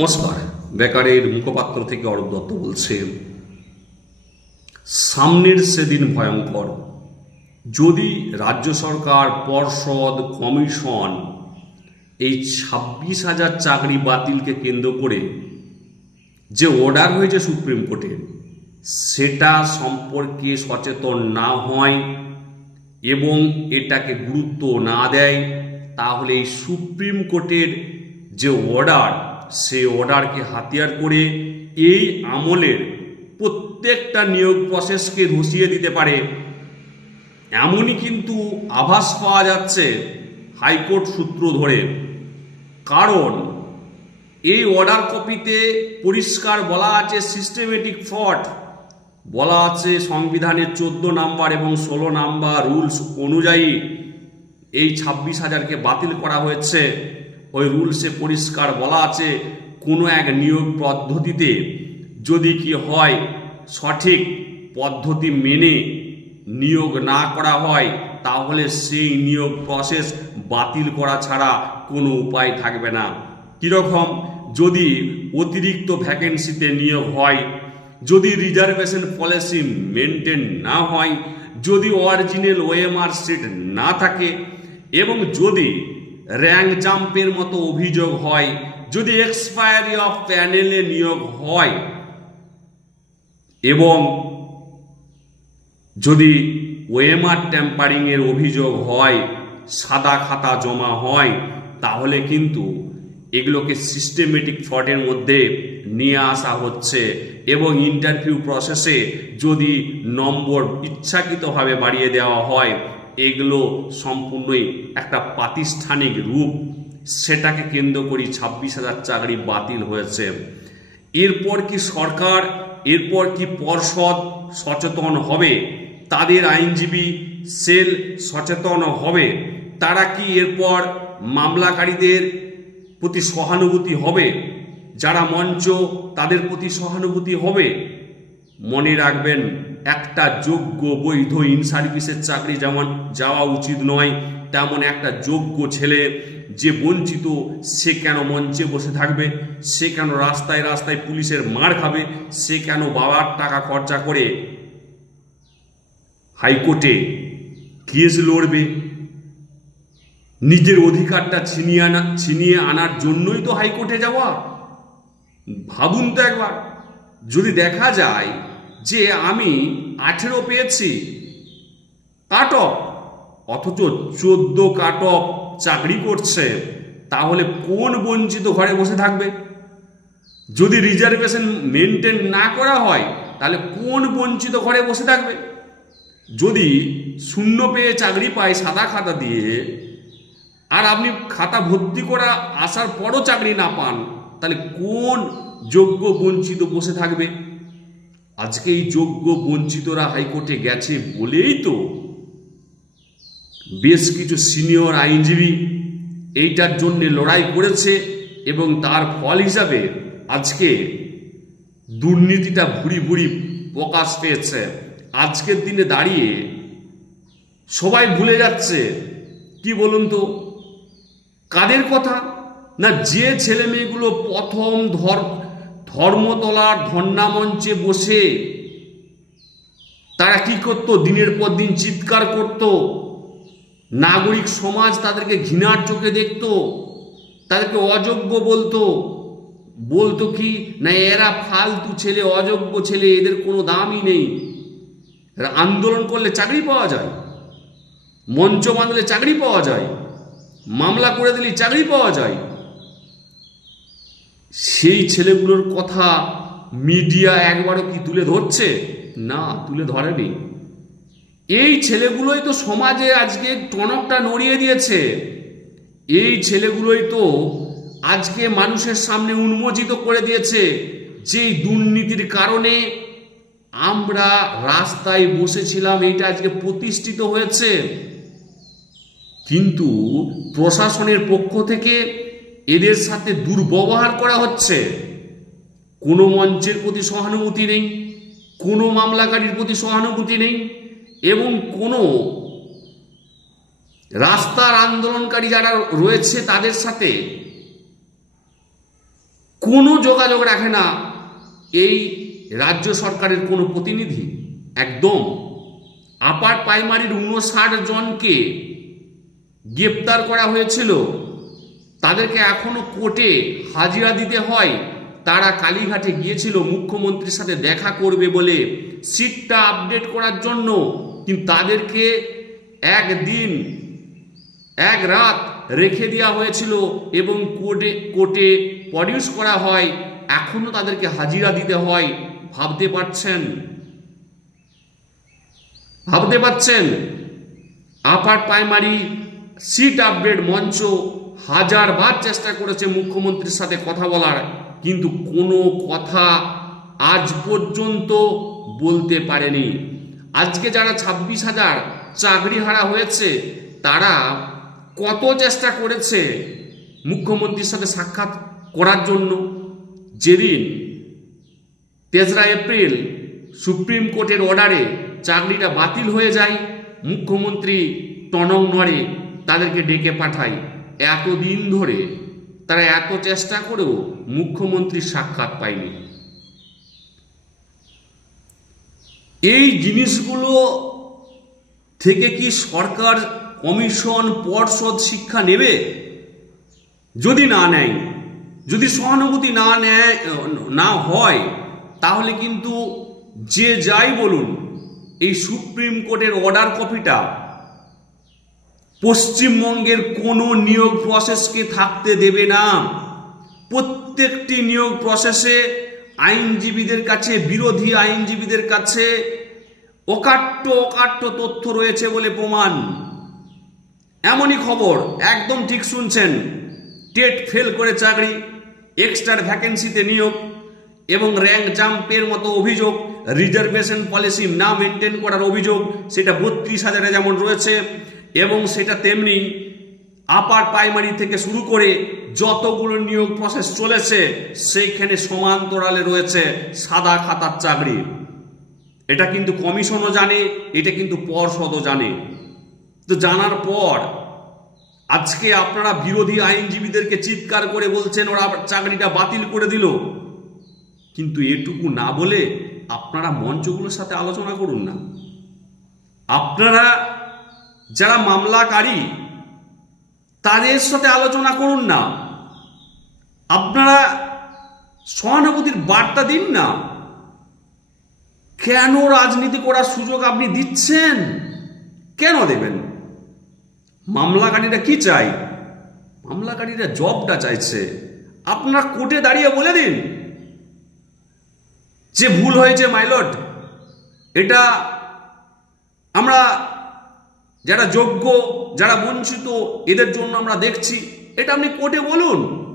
নমস্কার বেকারের মুখপাত্র থেকে অরূপ দত্ত বলছে, সামনের সেদিন ভয়ঙ্কর। যদি রাজ্য সরকার, পর্ষদ, কমিশন এই ছাব্বিশ হাজার চাকরি বাতিলকে কেন্দ্র করে যে অর্ডার হয়েছে সুপ্রিম কোর্টে, সেটা সম্পর্কে সচেতন না হয় এবং এটাকে গুরুত্ব না দেয়, তাহলে এই সুপ্রিম কোর্টের যে অর্ডার সেই অর্ডারকে হাতিয়ার করে এই আমলের প্রত্যেকটা নিয়োগ প্রসেসকে ধসিয়ে দিতে পারে। এমনই কিন্তু আভাস পাওয়া যাচ্ছে হাইকোর্ট সূত্র ধরে। কারণ এই অর্ডার কপিতে পরিষ্কার বলা আছে সিস্টেমেটিক ফ্রড বলা আছে সংবিধানের চোদ্দ নাম্বার এবং ষোলো নাম্বার রুলস অনুযায়ী এই ছাব্বিশ হাজারকে বাতিল করা হয়েছে। ওই রুলসে পরিষ্কার বলা আছে, কোনো এক নিয়োগ পদ্ধতিতে যদি কি হয়, সঠিক পদ্ধতি মেনে নিয়োগ না করা হয়, তাহলে সেই নিয়োগ প্রসেস বাতিল করা ছাড়া কোনো উপায় থাকবে না। কীরকম? যদি অতিরিক্ত ভ্যাকেন্সিতে নিয়োগ হয়, যদি রিজার্ভেশন পলিসি মেনটেন না হয়, যদি অরিজিনাল ওএমআর সিট না থাকে, এবং যদি র্যাঙ্ক জাম্পের মতো অভিযোগ হয়, যদি এক্সপায়ারি অফ প্যানেলে নিয়োগ হয়। এবং যদি ওএমআর ট্যাম্পারিংয়ের অভিযোগ হয়, সাদা খাতা জমা হয়, তাহলে কিন্তু এগুলোকে সিস্টেমেটিক ফ্রডের মধ্যে নিয়ে আসা হচ্ছে এবং ইন্টারভিউ প্রসেসে যদি নম্বর ইচ্ছাকৃতভাবে বাড়িয়ে দেওয়া হয় এগুলো সম্পূর্ণই একটা প্রাতিষ্ঠানিক রূপ। সেটাকে কেন্দ্র করি ছাব্বিশ হাজার চাকরি বাতিল হয়েছে। এরপর কি সরকার, এরপর কি পর্ষদ সচেতন হবে? তাদের আইনজীবী সেল সচেতন হবে? তারা কি এরপর মামলাকারীদের প্রতি সহানুভূতি হবে? যারা মঞ্চ, তাদের প্রতি সহানুভূতি হবে? মনে রাখবেন, একটা যোগ্য বৈধ ইন সার্ভিসের চাকরি যেমন যাওয়া উচিত নয়, তেমন একটা যোগ্য ছেলে যে বঞ্চিত, সে কেন মঞ্চে বসে থাকবে? সে কেন রাস্তায় রাস্তায় পুলিশের মার খাবে? সে কেন বাবার টাকা খরচা করে হাইকোর্টে কেস লড়বে? নিজের অধিকারটা ছিনিয়ে আনা, ছিনিয়ে আনার জন্যই তো হাইকোর্টে যাওয়া। ভাবুন তো একবার, যদি দেখা যায় যে আমি আঠেরো পেয়েছি কাট অথচ চোদ্দ কাট চাকরি করছে, তাহলে কোন বঞ্চিত ঘরে বসে থাকবে? যদি রিজার্ভেশন মেনটেন না করা হয়, তাহলে কোন বঞ্চিত ঘরে বসে থাকবে? যদি শূন্য পেয়ে চাকরি পায় সাদা খাতা দিয়ে, আর আপনি খাতা ভর্তি করা আসার পরও চাকরি না পান, তাহলে কোন যোগ্য বঞ্চিত বসে থাকবে? আজকে এই যোগ্য বঞ্চিতরা হাইকোর্টে গেছে বলেই তো বেশ কিছু সিনিয়র আইনজীবী এইটার জন্য লড়াই করেছে এবং তার ফল হিসাবে আজকে দুর্নীতিটা ভুড়ি ভুড়ি প্রকাশ পেয়েছে। আজকের দিনে দাঁড়িয়ে সবাই ভুলে যাচ্ছে। কি বলুন তো? কাদের কথা? না যে ছেলে মেয়েগুলো প্রথম ধর ধর্মতলার ধর্ণামঞ্চে বসে তারা কি করত? দিনের পর দিন চিৎকার করত। নাগরিক সমাজ তাদেরকে ঘৃণার চোখে দেখত। তাদেরকে অযোগ্য বলতো। বলতো কি? না, এরা ফালতু ছেলে, অযোগ্য ছেলে, এদের কোনো দামই নেই। এরা আন্দোলন করলে চাকরি পাওয়া যায়। মঞ্চ বাঁধলে চাকরি পাওয়া যায়। মামলা করে দিলে চাকরি পাওয়া যায়। সেই ছেলেগুলোর কথা মিডিয়া একবারও কি তুলে ধরছে? না, তুলে ধরেনি। এই ছেলেগুলোই তো সমাজে আজকে টনকটা নড়িয়ে দিয়েছে। এই ছেলেগুলোই তো আজকে মানুষের সামনে উন্মোচিত করে দিয়েছে। যে দুর্নীতির কারণে আমরা রাস্তায় বসেছিলাম, এইটা আজকে প্রতিষ্ঠিত হয়েছে। কিন্তু প্রশাসনের পক্ষ থেকে এদের সাথে দুর্ব্যবহার করা হচ্ছে। কোনো মঞ্চের প্রতি সহানুভূতি নেই, কোনো মামলাকারীর প্রতি সহানুভূতি নেই, এবং কোনো রাস্তার আন্দোলনকারী যারা রয়েছে তাদের সাথে কোনো যোগাযোগ রাখে না। এই রাজ্য সরকারের কোনো প্রতিনিধি একদম আপার প্রাইমারির উনষাট জনকে গ্রেপ্তার করা হয়েছিল। তাদেরকে এখনও কোর্টে হাজিরা দিতে হয়। তারা কালীঘাটে গিয়েছিল, মুখ্যমন্ত্রীর সাথে দেখা করবে বলে সিটটা আপডেট করার জন্য। কিন্তু তাদেরকে একদিন, এক রাত রেখে দেওয়া হয়েছিল এবং কোর্টে কোর্টে প্রডিউস করা হয়। এখনও তাদেরকে হাজিরা দিতে হয়। ভাবতে পারছেন? ভাবতে পারছেন? আপার প্রাইমারি সিট আপডেট মঞ্চ হাজারবার চেষ্টা করেছে মুখ্যমন্ত্রীর সাথে কথা বলার, কিন্তু কোনো কথা আজ পর্যন্ত বলতে পারেনি। আজকে যারা ছাব্বিশ হাজার চাকরি হারা হয়েছে, তারা কত চেষ্টা করেছে মুখ্যমন্ত্রীর সাথে সাক্ষাৎ করার জন্য? যেদিন তেসরা এপ্রিল সুপ্রিম কোর্টের অর্ডারে চাকরিটা বাতিল হয়ে যায়, মুখ্যমন্ত্রী টনক নড়ে তাদেরকে ডেকে পাঠায়। এতদিন ধরে তারা এত চেষ্টা করেও মুখ্যমন্ত্রীর সাক্ষাৎ পায়নি। এই জিনিসগুলো থেকে কি সরকার কমিশন, পর্ষদ শিক্ষা নেবে? যদি না নেয়, যদি সহানুভূতি না নেয়, না হয়, তাহলে কিন্তু যে যাই বলুন, এই সুপ্রিম কোর্টের অর্ডার কপিটা পশ্চিমবঙ্গের কোনো নিয়োগ প্রসেসকে থাকতে দেবে না। প্রত্যেকটি নিয়োগ প্রসেসে আইনজীবীদের কাছে, বিরোধী আইনজীবীদের কাছে অকাট্য অকাট্য তথ্য রয়েছে বলে প্রমাণ। এমনই খবর, একদম ঠিক শুনছেন, টেট ফেল করে চাকরি এক্সট্রার ভ্যাকেন্সিতে নিয়োগ এবং র্যাঙ্ক জাম্পের মতো অভিযোগ রিজার্ভেশন পলিসি না মেনটেন করার অভিযোগ, সেটা বত্রিশ হাজারে যেমন রয়েছে এবং সেটা তেমনি আপার প্রাইমারি থেকে শুরু করে যতগুলো নিয়োগ প্রসেস চলেছে, সেইখানে সমান্তরালে রয়েছে সাদা খাতার চাকরি। এটা কিন্তু কমিশনও জানে, এটা কিন্তু পর্ষদও জানে। তো জানার পর, আজকে আপনারা বিরোধী আইনজীবীদেরকে চিৎকার করে বলছেন, ওরা চাকরিটা বাতিল করে দিল। কিন্তু এটুকু না বলে আপনারা মঞ্চগুলোর সাথে আলোচনা করুন না। আপনারা যারা মামলাকারী, তাদের সাথে আলোচনা করুন না। আপনারা সহানুভূতির বার্তা দিন না। কেন রাজনীতি করার সুযোগ আপনি দিচ্ছেন? কেন দেবেন? মামলাকারীরা কি চাই মামলাকারীরা জবটা চাইছে। আপনারা কোর্টে দাঁড়িয়ে বলে দিন যে ভুল হয়েছে মাইলট এটা আমরা যারা যোগ্য, যারা বঞ্চিত, এদের জন্য আমরা দেখছি। এটা আপনি কোর্টে বলুন।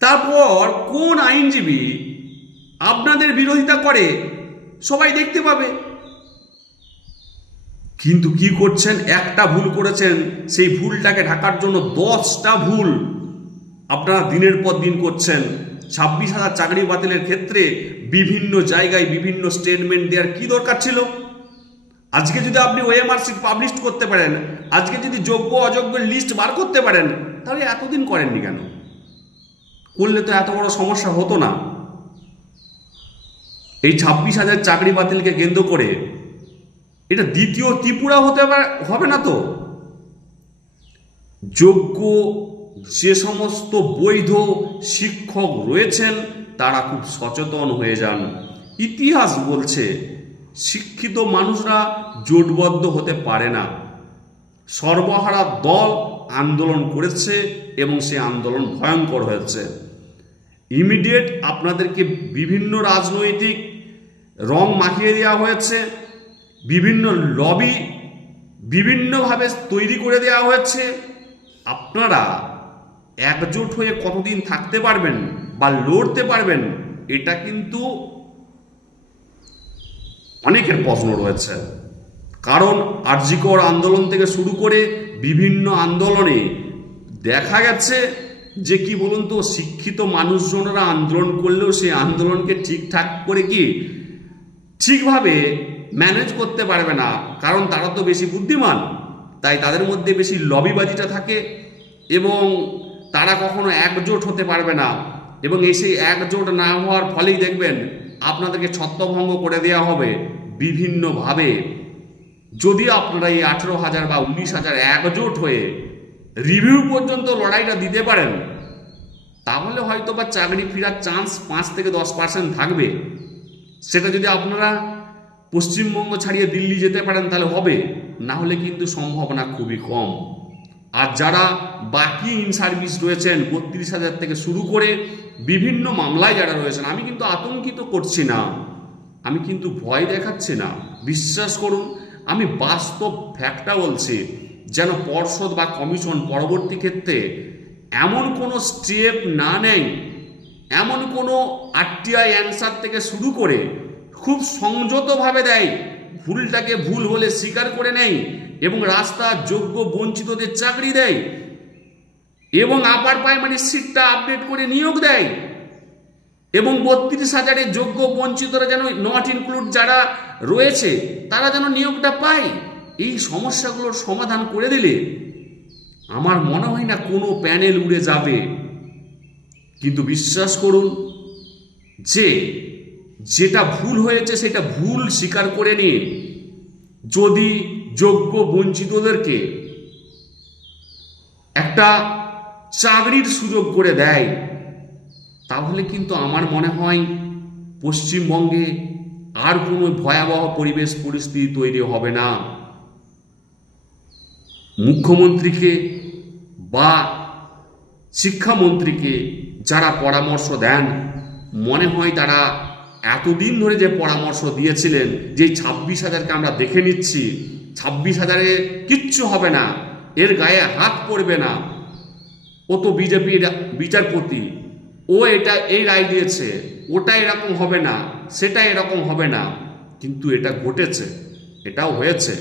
তারপর কোন আইনজীবী আপনাদের বিরোধিতা করে, সবাই দেখতে পাবে। কিন্তু কি করছেন? একটা ভুল করেছেন। সেই ভুলটাকে ঢাকার জন্য দশটা ভুল আপনারা দিনের পর দিন করছেন। ছাব্বিশ হাজার চাকরি বাতিলের ক্ষেত্রে বিভিন্ন জায়গায় বিভিন্ন স্টেটমেন্ট দেওয়ার কি দরকার ছিল? আজকে যদি আপনি ওএমআর সিট পাবলিশ করতে পারেন, আজকে যদি যোগ্য অযোগ্যের লিস্ট বার করতে পারেন, তাহলে এতদিন করেননি কেন? করলে তো এত বড় সমস্যা হতো না। এই ছাব্বিশ হাজার চাকরি বাতিলকে কেন্দ্র করে এটা দ্বিতীয় ত্রিপুরা হতে হবে না তো? যোগ্য যে সমস্ত বৈধ শিক্ষক রয়েছেন, তারা খুব সচেতন হয়ে যান। ইতিহাস বলছে শিক্ষিত মানুষরা জোটবদ্ধ হতে পারে না। সর্বহারা দল আন্দোলন করেছে এবং সে আন্দোলন ভয়ঙ্কর হয়েছে। ইমিডিয়েট আপনাদেরকে বিভিন্ন রাজনৈতিক রং মাখিয়ে দেওয়া হয়েছে, বিভিন্ন লবি বিভিন্নভাবে তৈরি করে দেওয়া হয়েছে। আপনারা একজোট হয়ে কতদিন থাকতে পারবেন বা লড়তে পারবেন, এটা কিন্তু অনেকের প্রশ্ন রয়েছে। কারণ আরজিকর আন্দোলন থেকে শুরু করে বিভিন্ন আন্দোলনে দেখা গেছে যে কি বলুন তো, শিক্ষিত মানুষজনরা আন্দোলন করলেও সেই আন্দোলনকে ঠিকঠাক করে কি ঠিকভাবে ম্যানেজ করতে পারবে না। কারণ তারা তো বেশি বুদ্ধিমান, তাই তাদের মধ্যে বেশি লবিবাজিটা থাকে এবং তারা কখনো একজোট হতে পারবে না। এবং এই সেই একজোট না হওয়ার ফলেই দেখবেন আপনাদেরকে ছত্রভঙ্গ করে দেওয়া হবে। বিভিন্নভাবে যদি আপনারা এই আঠেরো হাজার বা উনিশ হাজার একজোট হয়ে রিভিউ পর্যন্ত লড়াইটা দিতে পারেন, তাহলে হয়তো বা চাকরি ফেরার চান্স পাঁচ থেকে দশ পার্সেন্ট থাকবে। সেটা যদি আপনারা পশ্চিমবঙ্গ ছাড়িয়ে দিল্লি যেতে পারেন তাহলে হবে, না হলে কিন্তু সম্ভাবনা খুবই কম। আর যারা বাকি ইন সার্ভিস রয়েছেন, বত্রিশ হাজার থেকে শুরু করে বিভিন্ন মামলায় যারা রয়েছেন, আমি কিন্তু আতঙ্কিত করছি না। আমি কিন্তু ভয় দেখাচ্ছি না। বিশ্বাস করুন, আমি বাস্তব ফ্যাক্টটা বলছি, যেন পর্ষদ বা কমিশন পরবর্তী ক্ষেত্রে এমন কোনো স্টেপ না নেয়, এমন কোনো আরটিআই অ্যান্সার থেকে শুরু করে খুব সংযতভাবে দেয়, ভুলটাকে ভুল হলে স্বীকার করে নেয় এবং রাস্তা যোগ্য বঞ্চিতদের চাকরি দেয় এবং আপার প্রাইমারি সিটটা আপডেট করে নিয়োগ দেয়। এবং বত্রিশ হাজারের যোগ্য বঞ্চিতরা যেন নট ইনক্লুড যারা রয়েছে, তারা যেন নিয়োগটা পায়, এই সমস্যাগুলোর সমাধান করে দিলে আমার মনে হয় না কোনো প্যানেল উড়ে যাবে। কিন্তু বিশ্বাস করুন, যে যেটা ভুল হয়েছে সেটা ভুল স্বীকার করে নিয়ে যদি যোগ্য বঞ্চিতদেরকে একটা চাকরির সুযোগ করে দেয় তাহলে কিন্তু আমার মনে হয় পশ্চিমবঙ্গে আর কোনো ভয়াবহ পরিবেশ পরিস্থিতি তৈরি হবে না। মুখ্যমন্ত্রীকে বা শিক্ষামন্ত্রীকে যারা পরামর্শ দেন, মনে হয় তারা এতদিন ধরে যে পরামর্শ দিয়েছিলেন যে ছাব্বিশ হাজারকে আমরা দেখে নিচ্ছি, ছাব্বিশ হাজারে কিচ্ছু হবে না, এর গায়ে হাত পড়বে না। ও তো বিজেপির বিচারপতি। ও এটা এই রায় দিয়েছে, ওটা এরকম হবে না, সেটা এরকম হবে না। কিন্তু এটা ঘটেছে, এটাও হয়েছে।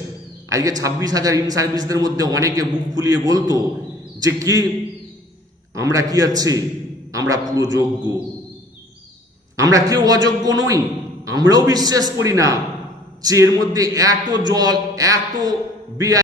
আজকে ছাব্বিশ হাজার ইন সার্ভিসদের মধ্যে অনেকে বুক ফুলিয়ে বলতো যে কি, আমরা কি আছি? আমরা পুরো যোগ্য। আমরা কেউ অযোগ্য নই, আমরাও বিশ্বাস করি না যে এর মধ্যে এত জল, এত বেআই